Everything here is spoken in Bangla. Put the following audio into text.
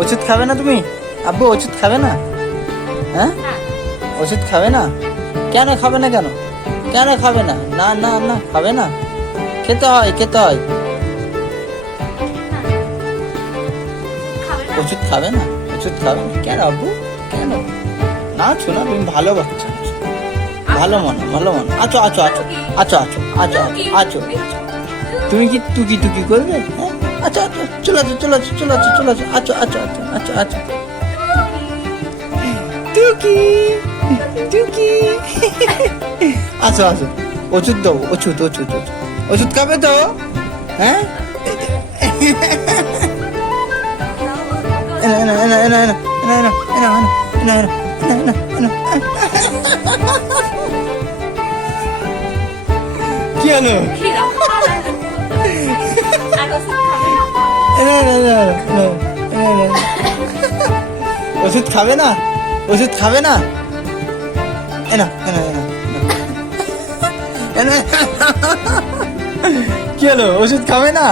ওষুধ খাবে না তুমি? আব্বু ওষুধ খাবে না? হ্যাঁ, ওষুধ খাবে না? কেন খাবে না? কেন কেন খাবে না? না না না, খাবে না। খেতে হয়, খেতে হয়। ওষুধ খাবে না? ওষুধ খাবে না কেন আব্বু? কেন? না শোনা, তুমি ভালো বাচ্চা, ভালো মনে, ভালো মনে। আছো আছো আছো আছো আছো আছো আছো। তুমি কি টুকি টুকি করবে? হ্যাঁ, আচ্ছা আচ্ছা, চলে আসো চলে আসো চলে আসো চলে আসো, আচ্ছা আচ্ছা আচ্ছা আচ্ছা আচ্ছা। টুকি টুকি। আসো আসো, ওষুধ দাও, ওষুধ ওষুধ ওষুধ। ওষুধ খাবে তো? হ্যাঁ, এনা এনা এনা এনা এনা এনা এনা এনা এনা এনা এনা এনা। কি হলো? ওষুধ খাবে না? ওষুধ খাবে না? এনা এনা এনা এনা। কি হলো, ওষুধ খাবে না?